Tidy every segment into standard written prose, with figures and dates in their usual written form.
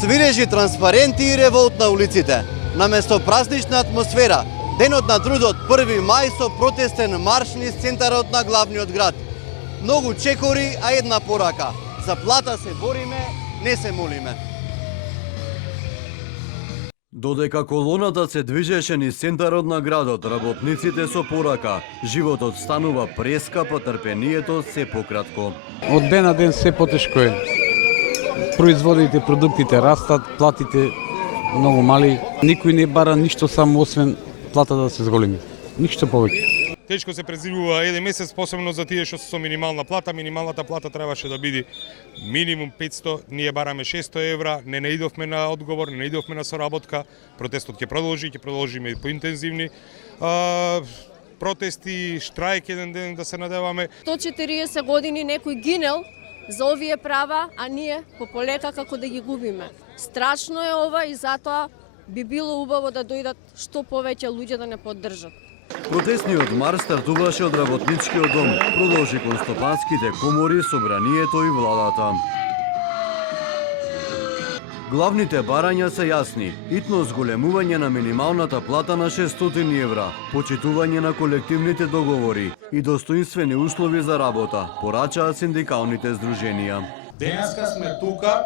Свирежи, транспаренти и револт на улиците. Наместо празнична атмосфера, денот на трудот 1 мај со протестен марш низ центарот на главниот град. Многу чекори, а една порака. За плата се бориме, не се молиме. Додека колоната се движеше низ центарот на градот, работниците со порака, животот станува прескап, а трпението се пократко. Од ден на ден се потешко е. Производите, продуктите растат, платите многу мали. Никој не бара ништо само освен плата да се зголеми. Ништо повеќе. Тешко се презирува еден месец, посебно за тие што се со минимална плата. Минималната плата требаше да биде минимум 500, ние бараме 600 евра, не наидовме на одговор, не наидовме на соработка. Протестот ќе продолжиме поинтензивни протести, штрајк еден ден да се надеваме. 140 години некој гинел за овие права, а ние по полека како да ги губиме. Страшно е ова и затоа би било убаво да дојдат што повеќе луѓе да не поддржат. Протестниот марш стартуваше од работничкиот дом, продолжи кон стопанските комори, собранието и владата. Главните барања се јасни: итно зголемување на минималната плата на 600 евра, почитување на колективните договори и достоинствени услови за работа, порачаат синдикалните здруженија. Денеска сме тука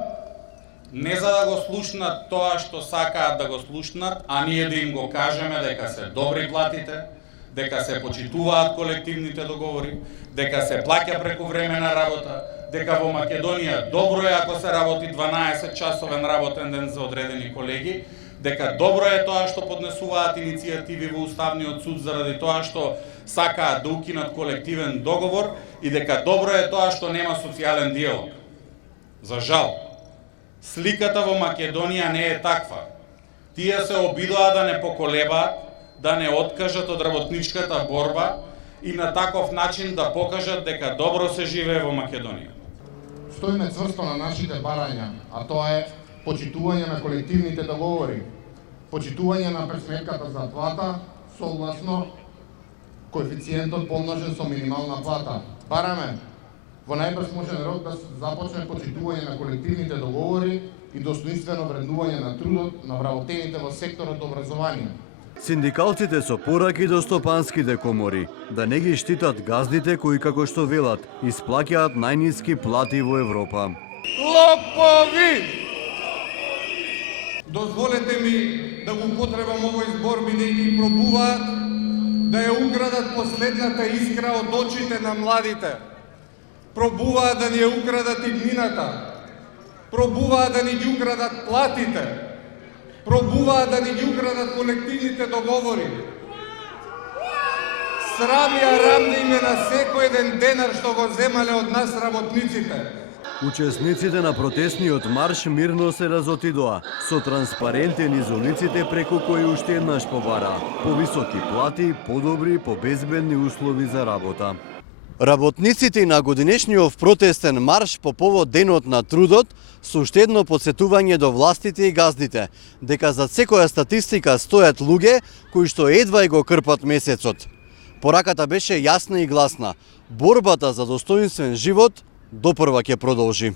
не за да го слушнат тоа што сакаат да го слушнат, а ние да им го кажеме дека се добри платите, дека се почитуваат колективните договори, дека се плаќа прековремена работа, дека во Македонија добро е ако се работи 12 часовен работен ден за одредени колеги, дека добро е тоа што поднесуваат иницијативи во Уставниот суд заради тоа што сакаат да укинат колективен договор и дека добро е тоа што нема социјален диалог. За жал, сликата во Македонија не е таква. Тие се обидоа да не поколебаат, да не откажат од работничката борба и на таков начин да покажат дека добро се живее во Македонија. Стоиме цврсто на нашите барања, а тоа е почитување на колективните договори, почитување на пресметката за плата согласно коефициентот помножен со минимална плата. Бараме во најбрз можен рок да започне почитување на колективните договори и достоинствено вреднување на трудот на вработените во секторот образование. Синдикалците со пораки до стопанските комори да не ги штитат газдите кои, како што велат, исплаќаат најниски плати во Европа. Лопови! Дозволете ми да го употребам овој збор, бидејќи пробуваат да ја украдат последната искра од очите на младите. Пробуваат да ни ја украдат иднината. Пробуваат да ни ги украдат платите. Пробуваат да ни ги украдат колективните договори. Срам ја рамне име на секој еден денар што го земале од нас работниците. Учесниците на протестниот марш мирно се разотидоа, со транспаренти низ улиците преку кои уште еднаш побара повисоки плати, подобри, побезбедни услови за работа. Работниците на годинешниот протестен марш по повод денот на трудот со уште едно подсетување до властите и газдите, дека за секоја статистика стојат луѓе кои што едва и го крпат месецот. Пораката беше јасна и гласна: борбата за достоинствен живот допрва ќе продолжи.